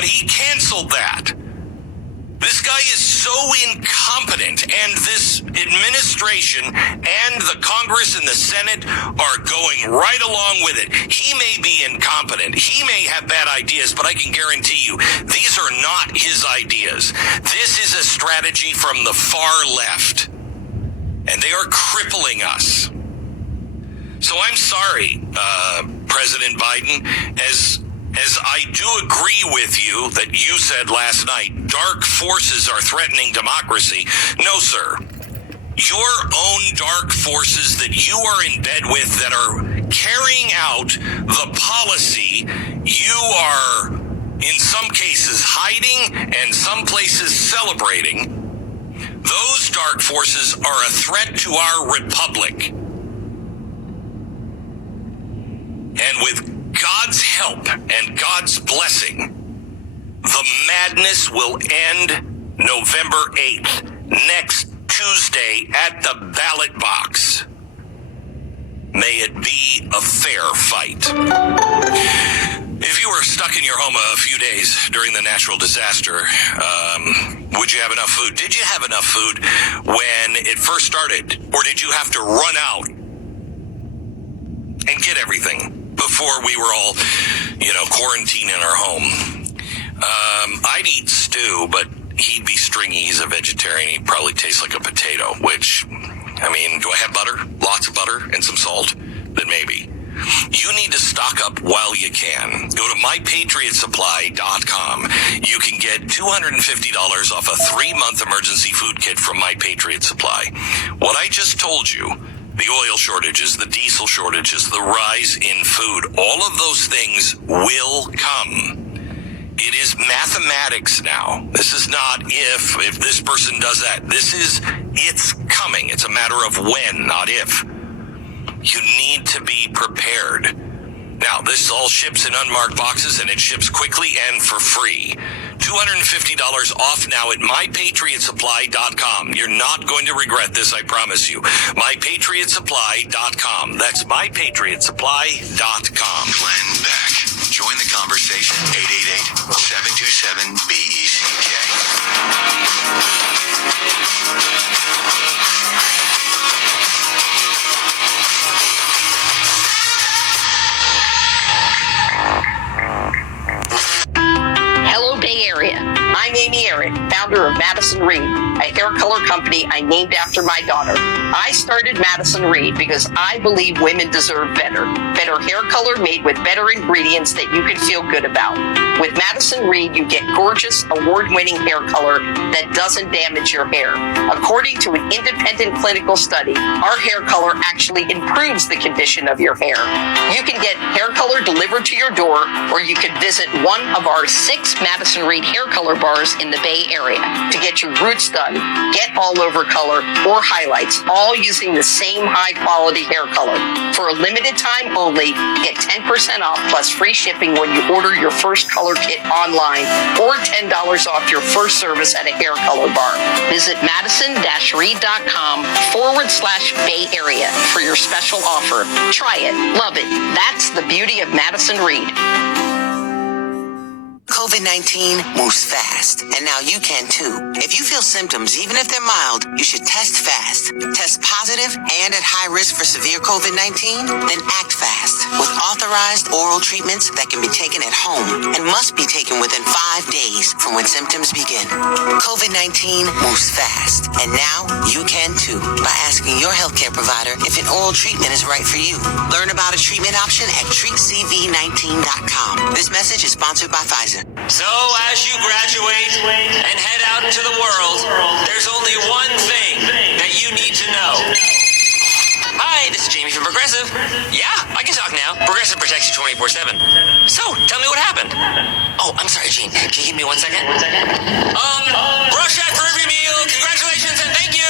but he canceled that. This guy is so incompetent, and this administration and the Congress and the Senate are going right along with it. He may be incompetent. He may have bad ideas, but I can guarantee you, these are not his ideas. This is a strategy from the far left, and they are crippling us. So I'm sorry, President Biden, as I do agree with you that you said last night, dark forces are threatening democracy. No, sir. Your own dark forces that you are in bed with that are carrying out the policy you are, in some cases, hiding and some places celebrating, those dark forces are a threat to our republic. And with God's help and God's blessing, the madness will end November 8th, next Tuesday at the ballot box. May it be a fair fight. If you were stuck in your home a few days during the natural disaster, would you have enough food? Did you have enough food when it first started? Or did you have to run out and get everything before we were all, quarantined in our home? I'd eat stew, but he'd be stringy. He's a vegetarian. He'd probably taste like a potato, which, do I have butter? Lots of butter and some salt? Then maybe. You need to stock up while you can. Go to mypatriotsupply.com. You can get $250 off a 3-month emergency food kit from My Patriot Supply. What I just told you, the oil shortages, the diesel shortages, the rise in food, all of those things will come. It is mathematics now. This is not if this person does that. It's coming. It's a matter of when, not if. You need to be prepared. Now, this all ships in unmarked boxes, and it ships quickly and for free. $250 off now at mypatriotsupply.com. You're not going to regret this, I promise you. mypatriotsupply.com. That's mypatriotsupply.com. Glenn Beck. Join the conversation. 888-727-BECK. Hello, Bay Area. I'm Amy Eric, founder of Madison Reed, a hair color company I named after my daughter. I started Madison Reed because I believe women deserve better. Better hair color made with better ingredients that you can feel good about. With Madison Reed, you get gorgeous, award-winning hair color that doesn't damage your hair. According to an independent clinical study, our hair color actually improves the condition of your hair. You can get hair color delivered to your door, or you can visit one of our 6 Madison Reed hair color bars in the Bay Area to get your roots done, get all-over color, or highlights, all using the same high-quality hair color. For a limited time only, get 10% off plus free shipping when you order your first color kit online, or $10 off your first service at a hair color bar. Visit madison-reed.com/Bay Area for your special offer. Try it. Love it. That's the beauty of Madison Reed. COVID-19 moves fast, and now you can too. If you feel symptoms, even if they're mild, you should test fast. Test positive and at high risk for severe COVID-19? Then act fast with authorized oral treatments that can be taken at home and must be taken within 5 days from when symptoms begin. COVID-19 moves fast, and now you can too by asking your healthcare provider if an oral treatment is right for you. Learn about a treatment option at treatcv19.com. This message is sponsored by Pfizer. So, as you graduate and head out into the world, there's only one thing that you need to know. Hi, this is Jamie from Progressive. Yeah, I can talk now. Progressive protects you 24/7. So, tell me what happened. Oh, I'm sorry, Gene. Can you give me 1 second? Brush after every meal. Congratulations and thank you.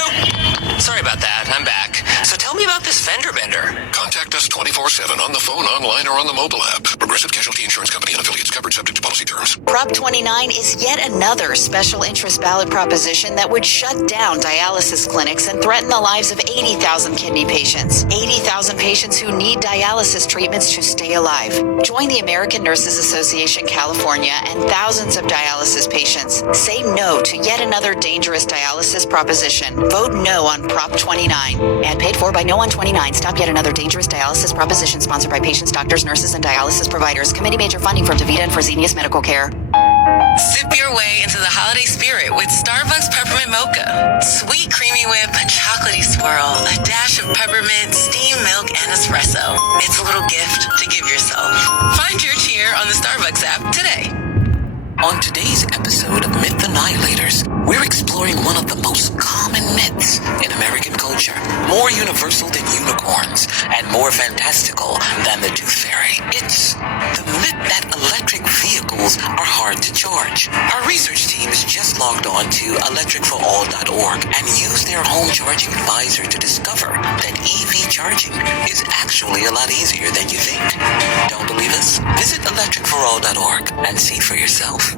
Sorry about that. I'm back. So tell me about this fender bender. Contact us 24 24/7 on the phone, online, or on the mobile app. Progressive Casualty Insurance Company and affiliates covered subject to policy terms. Prop 29 is yet another special interest ballot proposition that would shut down dialysis clinics and threaten the lives of 80,000 kidney patients. 80,000 patients who need dialysis treatments to stay alive. Join the American Nurses Association California and thousands of dialysis patients. Say no to yet another dangerous dialysis proposition. Vote no on Prop 29. Ad paid for by No on 29. Stop yet another dangerous dialysis proposition, sponsored by patients, doctors, nurses, and dialysis providers. Committee major funding from DaVita and Fresenius Medical Care. Sip your way into the holiday spirit with Starbucks Peppermint Mocha. Sweet creamy whip, a chocolatey swirl, a dash of peppermint, steamed milk, and espresso. It's a little gift to give yourself. Find your cheer on the Starbucks app today. On today's episode of Myth Annihilators, we're exploring one of the most common myths in American culture, more universal than unicorns and more fantastical than the Tooth Fairy. It's the myth that electric vehicles are hard to charge. Our research team has just logged on to electricforall.org and used their home charging advisor to discover that EV charging is actually a lot easier than you think. Don't believe us? Visit electricforall.org and see for yourself.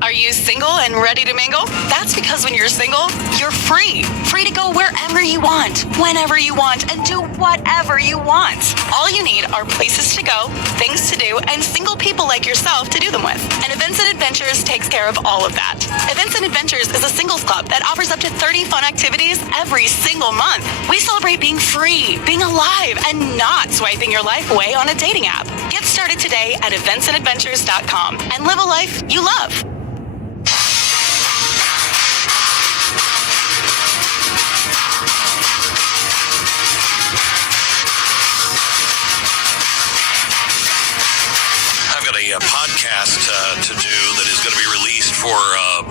Are you single and ready to mingle? That's because when you're single, you're free. Free to go wherever you want, whenever you want, and do whatever you want. All you need are places to go, things to do, and single people like yourself to do them with. And Events and Adventures takes care of all of that. Events and Adventures is a singles club that offers up to 30 fun activities every single month. We celebrate being free, being alive, and not swiping your life away on a dating app. Get started today at eventsandadventures.com and live a life you love. A podcast to do that is going to be released for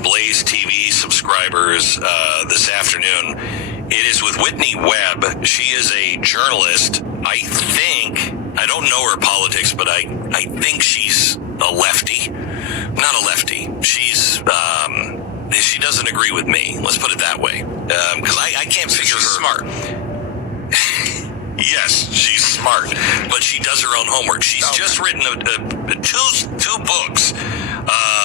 Blaze TV subscribers this afternoon. It is with Whitney Webb. She is a journalist. I don't know her politics, but I think she's a lefty. Not a lefty. She's she doesn't agree with me. Let's put it that way. Because I can't figure her. Smart. Yes, she's smart, but she does her own homework. She's just written two books.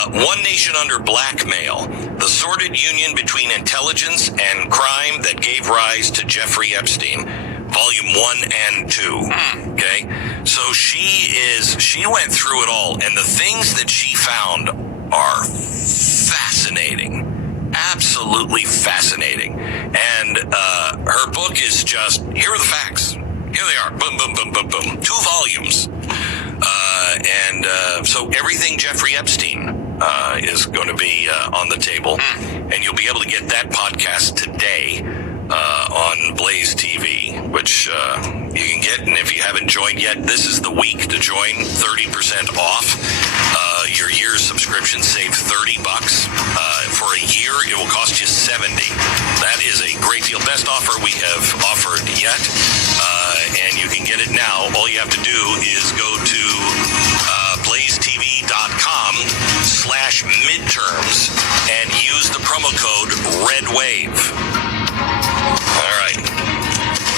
One Nation Under Blackmail, The Sordid Union Between Intelligence and Crime That Gave Rise to Jeffrey Epstein, Volume 1 and 2. Okay? So she went through it all, and the things that she found are fascinating. Absolutely fascinating. And her book is just, here are the facts. Here they are. Boom, boom, boom, boom, boom. 2 volumes. So everything Jeffrey Epstein is going to be on the table. And you'll be able to get that podcast today on Blaze TV, which you can get. And if you haven't joined yet, this is the week to join. 30% off. Your year's subscription, save $30. For a year, it will cost you $70. That is a great deal. Best offer we have offered yet. And you can get it now. All you have to do is go to blazetv.com/midterms and use the promo code REDWAVE. All right.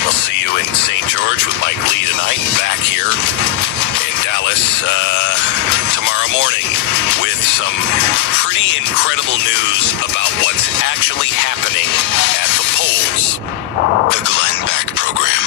I'll see you in St. George with Mike Lee tonight, and back here in Dallas tomorrow morning with some pretty incredible news about what's actually happening at the polls. The Glenn Beck Program.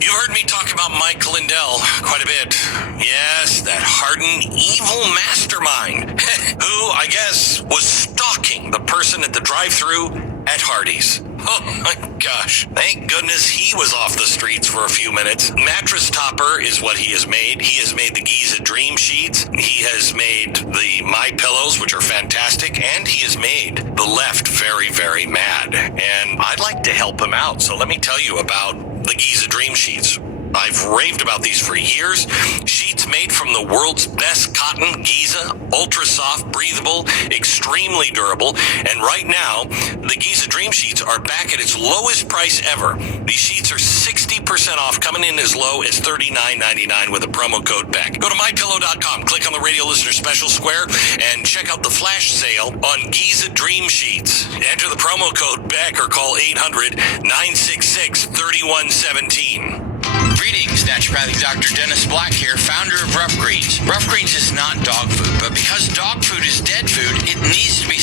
You heard me talk about Mike Lindell quite a bit. Yes, that hardened evil mastermind who, I guess, was stalking the person at the drive-thru at Hardee's. Oh my gosh. Thank goodness he was off the streets for a few minutes. Mattress topper is what he has made. He has made the Giza Dream Sheets. He has made the My Pillows, which are fantastic. And he has made the left very, very mad. And I'd like to help him out. So let me tell you about the Giza Dream Sheets. I've raved about these for years. Sheets made from the world's best cotton, Giza, ultra soft, breathable, extremely durable. And right now, the Giza Dream Sheets are back at its lowest price ever. These sheets are 60% off, coming in as low as $39.99 with a promo code BECK. Go to mypillow.com, click on the radio listener special square, and check out the flash sale on Giza Dream Sheets. Enter the promo code BECK or call 800-966-3117. Greetings, naturopathic Dr. Dennis Black here, founder of Rough Greens. Rough Greens is not dog food, but because dog food is dead food, it needs to be